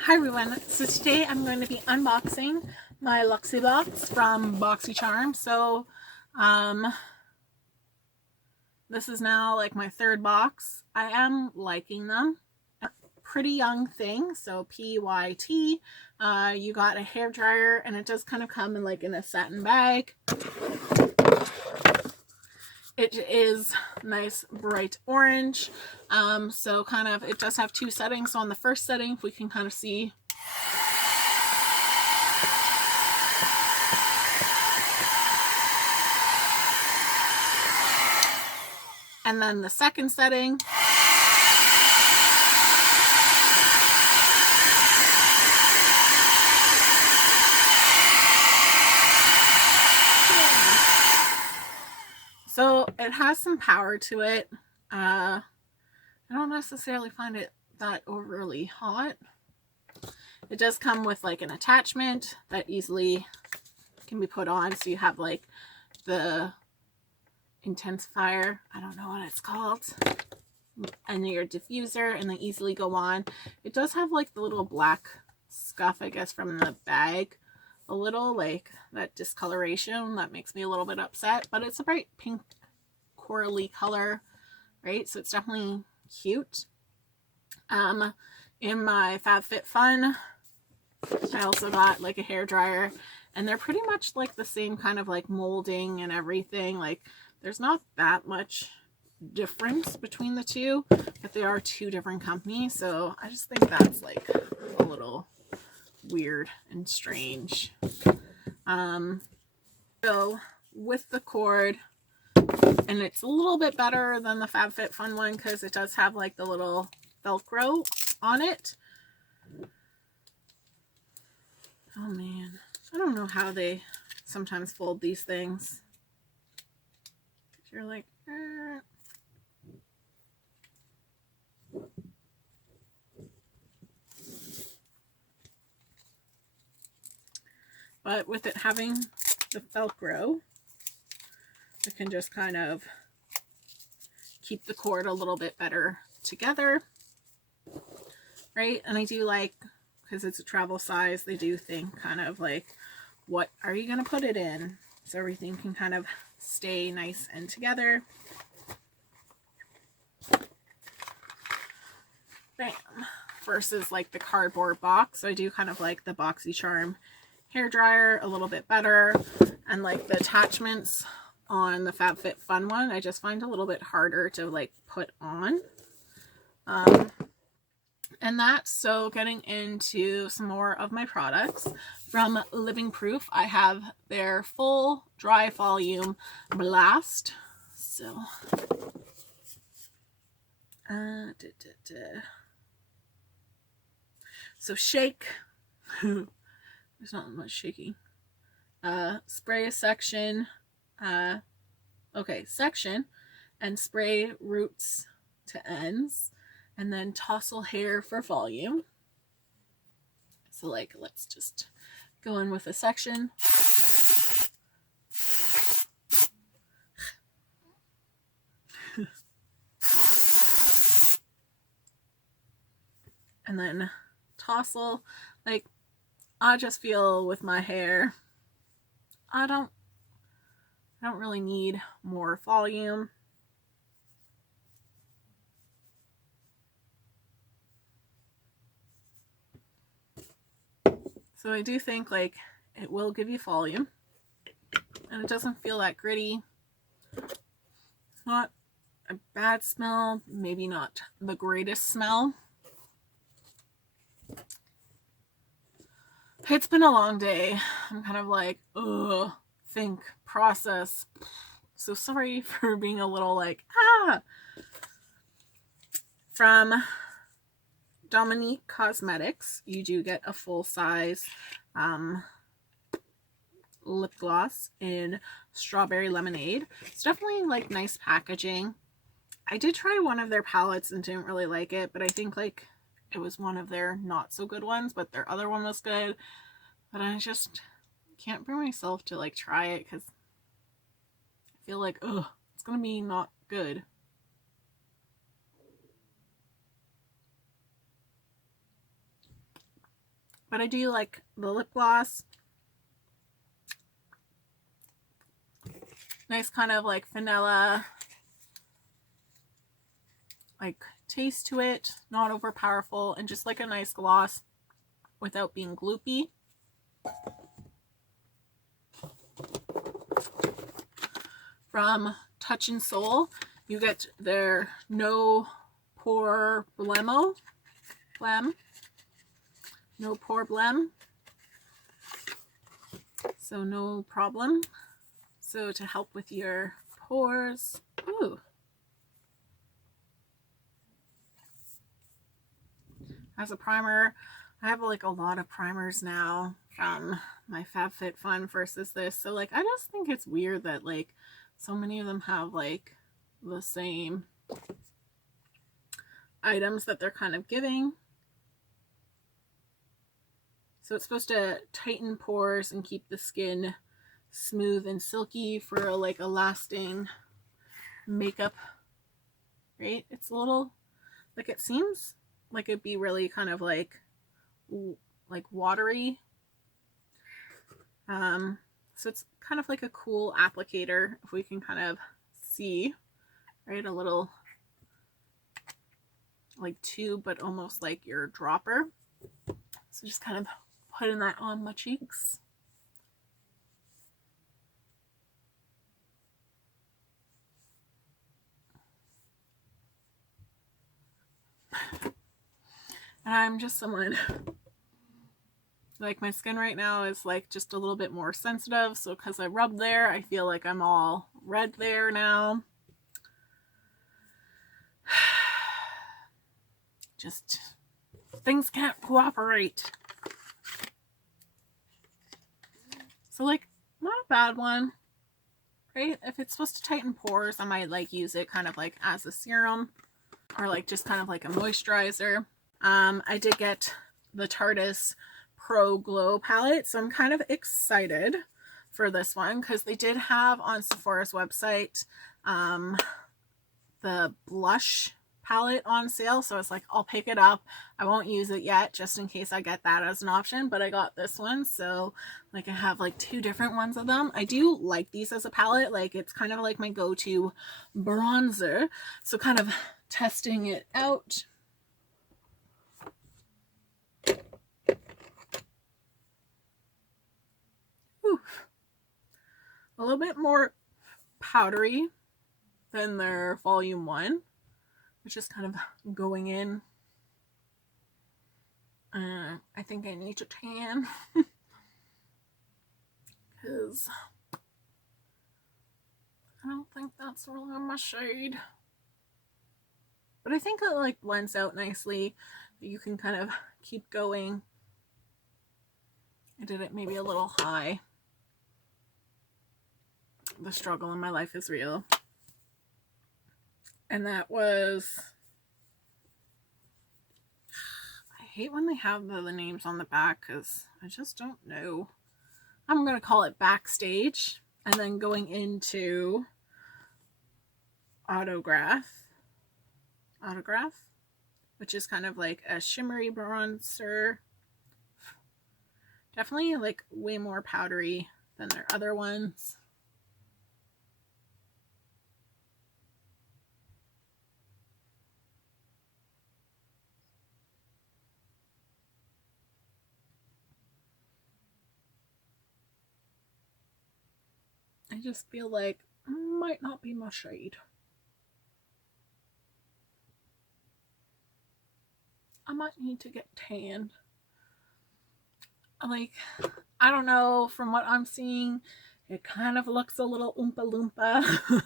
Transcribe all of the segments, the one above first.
Hi everyone, so today I'm going to be unboxing my Luxe box from Boxy Charm. This is now like my third box. I am liking them. Pretty young thing, so PYT. You got a hair dryer and it does kind of come in like in a satin bag. It is nice bright orange. So kind of it does have two settings. So on the first setting, if we can kind of see, and then the second setting, so it has some power to it. I don't necessarily find it that overly hot. It does come with like an attachment that easily can be put on, so you have like the intensifier, I don't know what it's called, and your diffuser, and they easily go on. It does have like the little black scuff, I guess, from the bag, a little like that discoloration that makes me a little bit upset, but it's a bright pink corally color, right? So it's definitely cute. In my FabFitFun, I also got like a hair dryer, and they're pretty much like the same kind of like molding and everything. Like there's not that much difference between the two, but they are two different companies, so I just think that's like a little weird and strange. So with the cord, and it's a little bit better than the FabFitFun one because it does have like the little Velcro on it. Oh man, I don't know how they sometimes fold these things. You're like, But with it having the Velcro, we can just kind of keep the cord a little bit better together, right? And I do like, because it's a travel size, they do think kind of like, what are you going to put it in? So everything can kind of stay nice and together. Bam. Versus like the cardboard box. So I do kind of like the Boxy Charm hair dryer a little bit better, and like the attachments on the FabFitFun one I just find a little bit harder to like put on. And that's so getting into some more of my products from Living Proof. I have their full dry volume blast. So so shake. There's not much shaking. Spray a section. Section, and spray roots to ends, and then tousle hair for volume. So like, let's just go in with a section. And then tousle. Like, I just feel with my hair, I don't really need more volume. So I do think like it will give you volume, and it doesn't feel that gritty. Not a bad smell, maybe not the greatest smell. It's been a long day. I'm kind of like, ugh, think, process. So sorry for being a little like, From Dominique Cosmetics, you do get a full size lip gloss in Strawberry Lemonade. It's definitely like nice packaging. I did try one of their palettes and didn't really like it, but I think like it was one of their not so good ones, but their other one was good. But I just can't bring myself to like try it because I feel like, ugh, it's gonna be not good. But I do like the lip gloss. Nice kind of like vanilla like taste to it, not over powerful, and just like a nice gloss without being gloopy. From Touch and Soul, you get their No Pore Blem. No Pore Blem. So no problem. So to help with your pores. Ooh. As a primer, I have like a lot of primers now from my FabFitFun versus this. So like I just think it's weird that like so many of them have like the same items that they're kind of giving. So it's supposed to tighten pores and keep the skin smooth and silky for like a lasting makeup, right? It's a little like, it seems like it'd be really kind of like watery. So it's kind of like a cool applicator, if we can kind of see, right? A little like tube, but almost like your dropper. So just kind of putting that on my cheeks. And I'm just someone, like my skin right now is like just a little bit more sensitive. So because I rubbed there, I feel like I'm all red there now. Just things can't cooperate. So like, not a bad one, right? If it's supposed to tighten pores, I might like use it kind of like as a serum or like just kind of like a moisturizer. I did get the Tarte's Pro Glow palette, so I'm kind of excited for this one because they did have on Sephora's website the blush palette on sale, so it's like I'll pick it up. I won't use it yet just in case I get that as an option, but I got this one, so like I have like two different ones of them. I do like these as a palette, like it's kind of like my go-to bronzer, so kind of testing it out. Whew. A little bit more powdery than their volume 1, which is kind of going in. I think I need to tan because I don't think that's really my shade. But I think it like blends out nicely. You can kind of keep going. I did it maybe a little high. The struggle in my life is real. And that was, I hate when they have the names on the back because I just don't know. I'm going to call it Backstage. And then going into Autograph, which is kind of like a shimmery bronzer. Definitely like way more powdery than their other ones. I just feel like might not be my shade. I might need to get tanned. Like, I don't know, from what I'm seeing, it kind of looks a little oompa loompa.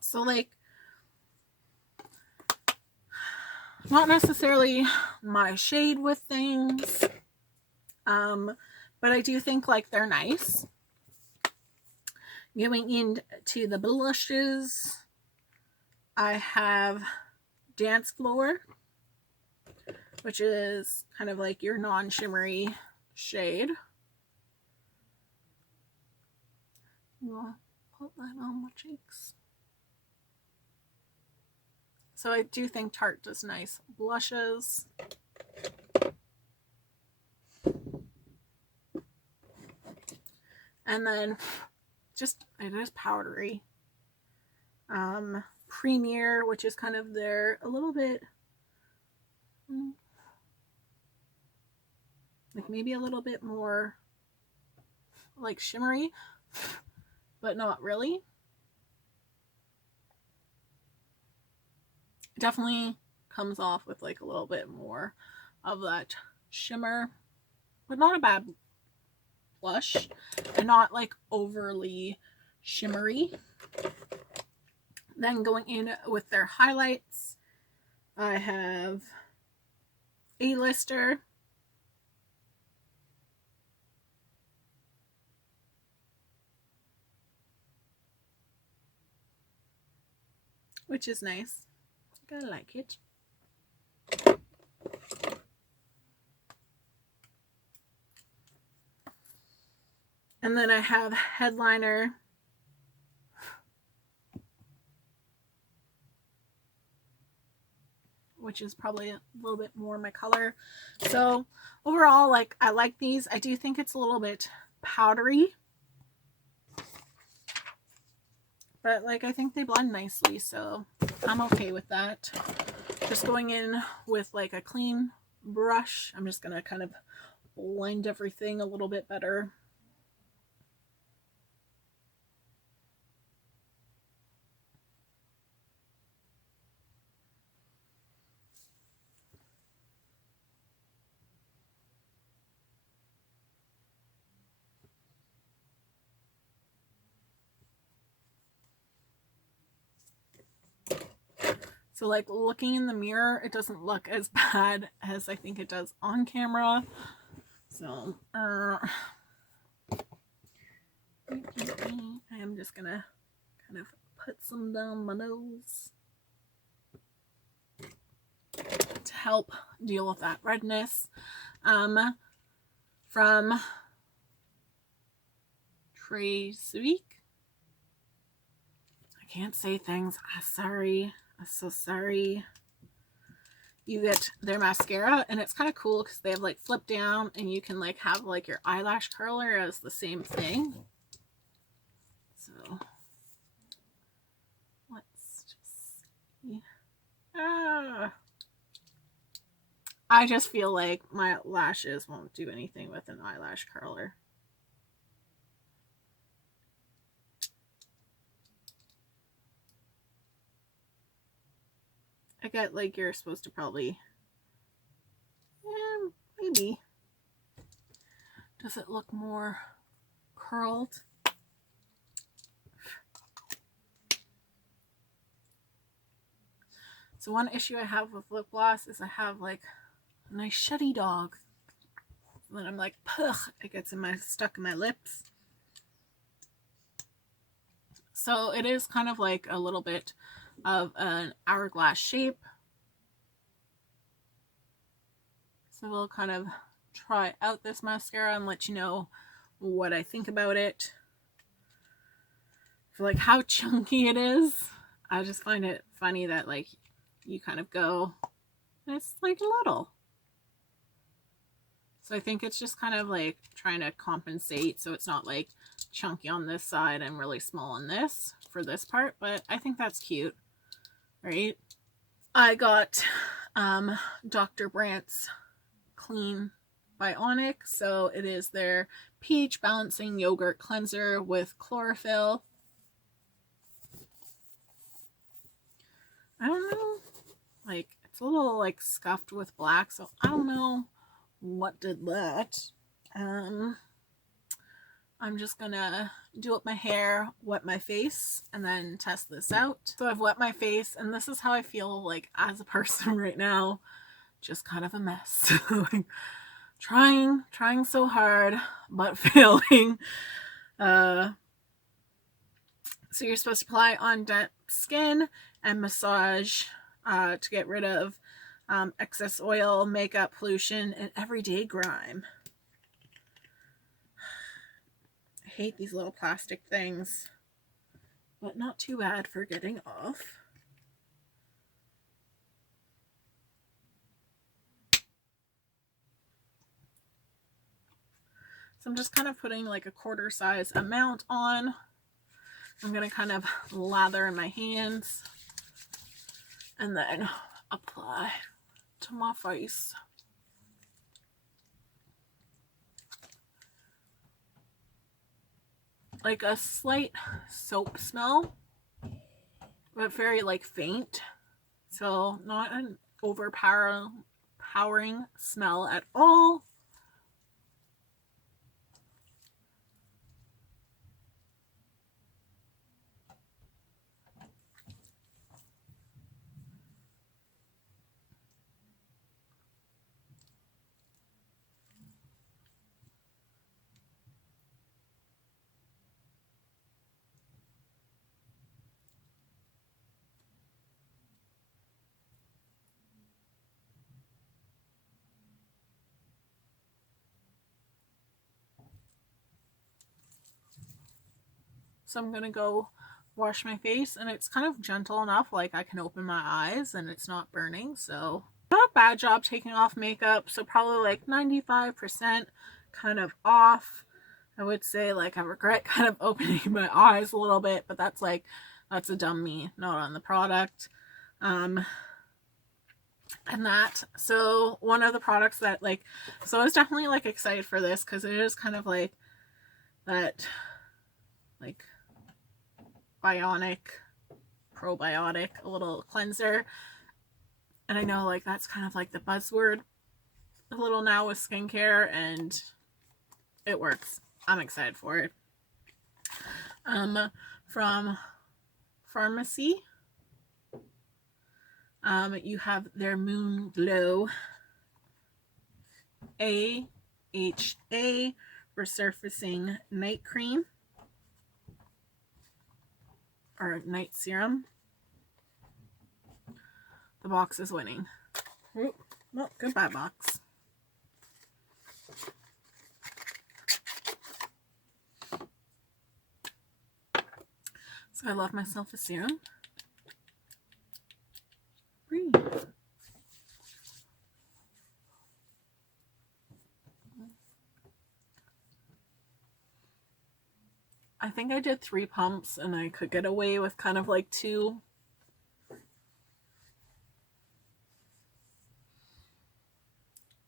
So like, not necessarily my shade with things, but I do think like they're nice. Going into the blushes, I have Dance Floor, which is kind of like your non-shimmery shade. I'll put that on my cheeks. So I do think Tarte does nice blushes. And then just, it is powdery. Premier, which is kind of their, a little bit, like maybe a little bit more like shimmery, but not really. Definitely comes off with like a little bit more of that shimmer, but not a bad blush and not like overly shimmery. Then going in with their highlights, I have A-Lister, which is nice. I like it. And then I have Headliner, which is probably a little bit more my color. So overall, like, I like these. I do think it's a little bit powdery, but like I think they blend nicely, so I'm okay with that. Just going in with like a clean brush, I'm just gonna kind of blend everything a little bit better. So like looking in the mirror, it doesn't look as bad as I think it does on camera. So I am just gonna kind of put some down my nose to help deal with that redness. From Traceweek. I can't say things. I'm sorry. I'm so sorry. You get their mascara, and it's kind of cool because they have like flip down, and you can like have like your eyelash curler as the same thing. So let's just see. I just feel like my lashes won't do anything with an eyelash curler. I get like you're supposed to probably, maybe. Does it look more curled? So one issue I have with lip gloss is I have like a nice shutty dog. And then I'm like, pugh, it gets stuck in my lips. So it is kind of like a little bit of an hourglass shape. So we'll kind of try out this mascara and let you know what I think about it. For like how chunky it is, I just find it funny that like you kind of go, it's like little. So I think it's just kind of like trying to compensate so it's not like chunky on this side and really small on this for this part, but I think that's cute, right? I got Dr. Brandt's Clean Bionic. So it is their pH balancing yogurt cleanser with chlorophyll. I don't know, like it's a little like scuffed with black, so I don't know what did that. I'm just gonna do up my hair, wet my face, and then test this out. So I've wet my face, and this is how I feel like as a person right now. Just kind of a mess. Like, trying so hard, but failing. So you're supposed to apply on damp skin and massage to get rid of excess oil, makeup, pollution, and everyday grime. I hate these little plastic things, but not too bad for getting off. So I'm just kind of putting like a quarter size amount on. I'm going to kind of lather in my hands and then apply to my face. Like a slight soap smell, but very like faint. So not an overpowering smell at all. So I'm gonna go wash my face, and it's kind of gentle enough, like I can open my eyes and it's not burning. So not a bad job taking off makeup. So probably like 95% kind of off. I would say like I regret kind of opening my eyes a little bit, but that's a dumb me, not on the product. And that, so one of the products that like, so I was definitely like excited for this because it is kind of like that like bionic, probiotic, a little cleanser. And I know like that's kind of like the buzzword a little now with skincare, and it works. I'm excited for it. From Pharmacy, you have their Moon Glow AHA Resurfacing Night Cream, or night serum. The box is winning. Ooh, well, goodbye box. So I love myself a serum. Breathe. I think I did 3 pumps and I could get away with kind of like 2.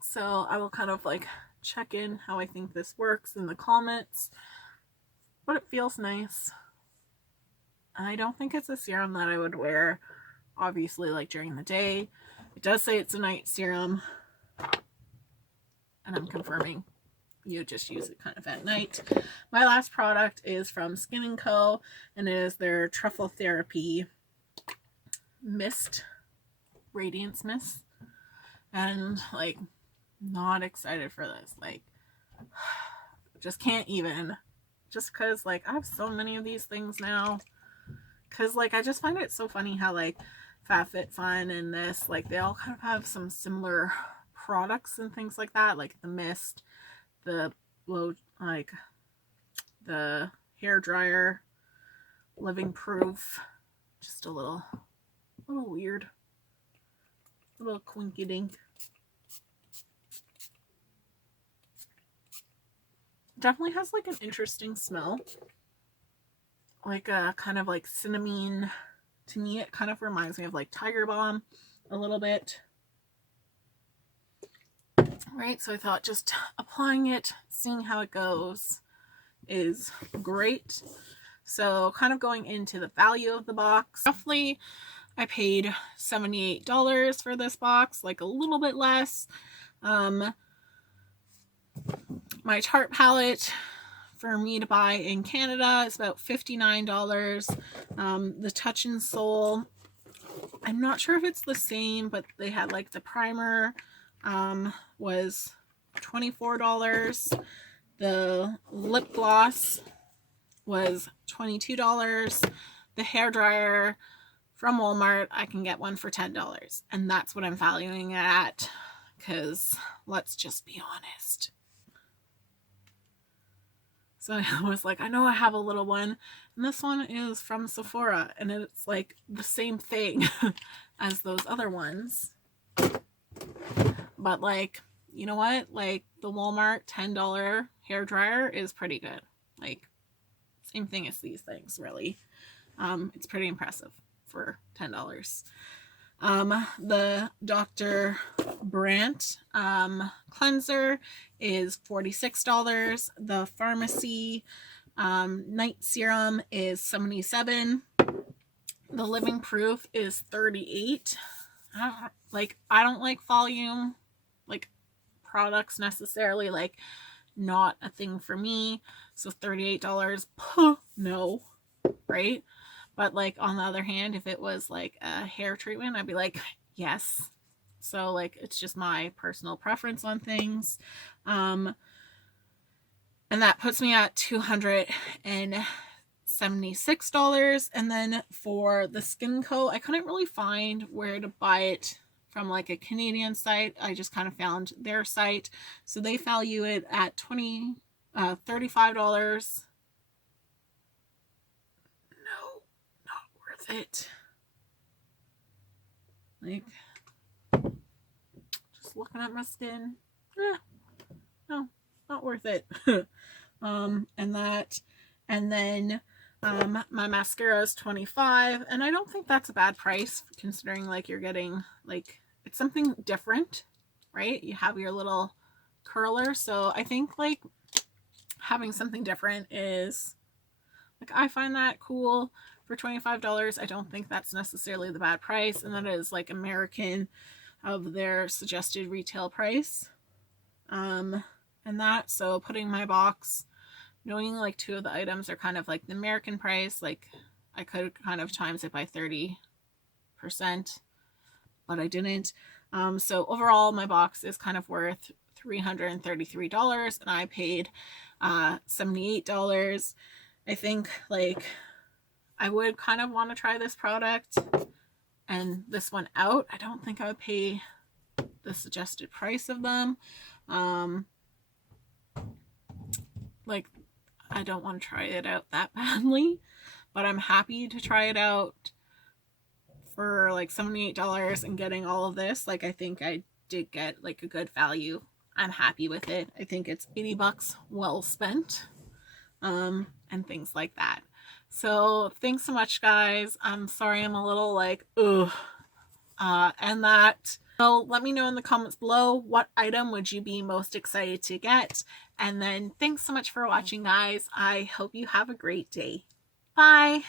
So I will kind of like check in how I think this works in the comments. But it feels nice. I don't think it's a serum that I would wear, obviously, like during the day. It does say it's a night serum. And I'm confirming you just use it kind of at night. My last product is from Skin & Co. and it is their Truffle Therapy Mist, Radiance Mist. And like, not excited for this. Like, just can't even. Just because like I have so many of these things now. Because like I just find it so funny how like FabFitFun and this, like they all kind of have some similar products and things like that. Like the mist, the like the hair dryer, living proof, just a little weird, little quinky dink. Definitely has like an interesting smell, like a kind of like cinnamon. To me it kind of reminds me of like Tiger Balm a little bit. Right, so I thought just applying it, seeing how it goes is great. So kind of going into the value of the box, roughly I paid $78 for this box, like a little bit less. My Tarte palette for me to buy in Canada is about $59. The Touch and Soul, I'm not sure if it's the same, but they had like the primer was $24. The lip gloss was $22. The hair dryer from Walmart, I can get one for $10. And that's what I'm valuing it at, because let's just be honest. So I was like, I know I have a little one, and this one is from Sephora, and it's like the same thing as those other ones. But like, you know what? Like the Walmart $10 hair dryer is pretty good. Like same thing as these things, really. It's pretty impressive for $10. The Dr. Brandt cleanser is $46. The Pharmacy night serum is $77. The Living Proof is $38. I don't like volume like products necessarily, like not a thing for me. So $38, no, right? But like on the other hand, if it was like a hair treatment, I'd be like, yes. So like it's just my personal preference on things. And that puts me at $276. And then for the Skin Co, I couldn't really find where to buy it from like a Canadian site. I just kind of found their site. So they value it at $35. It like just looking at my skin, no, not worth it. And then my mascara is $25, and I don't think that's a bad price considering like you're getting like it's something different, right? You have your little curler, so I think like having something different is like, I find that cool. For $25, I don't think that's necessarily the bad price, and that is like American of their suggested retail price. And that, so putting my box, knowing like 2 of the items are kind of like the American price, like I could kind of times it by 30%, but I didn't. So overall, my box is kind of worth $333, and I paid $78. I think like I would kind of want to try this product and this one out. I don't think I would pay the suggested price of them. Like I don't want to try it out that badly, but I'm happy to try it out for like $78 and getting all of this. Like I think I did get like a good value. I'm happy with it. I think it's $80 well spent, and things like that. So thanks so much, guys. I'm sorry I'm a little like, ugh. And that. So let me know in the comments below, what item would you be most excited to get? And then thanks so much for watching, guys. I hope you have a great day. Bye.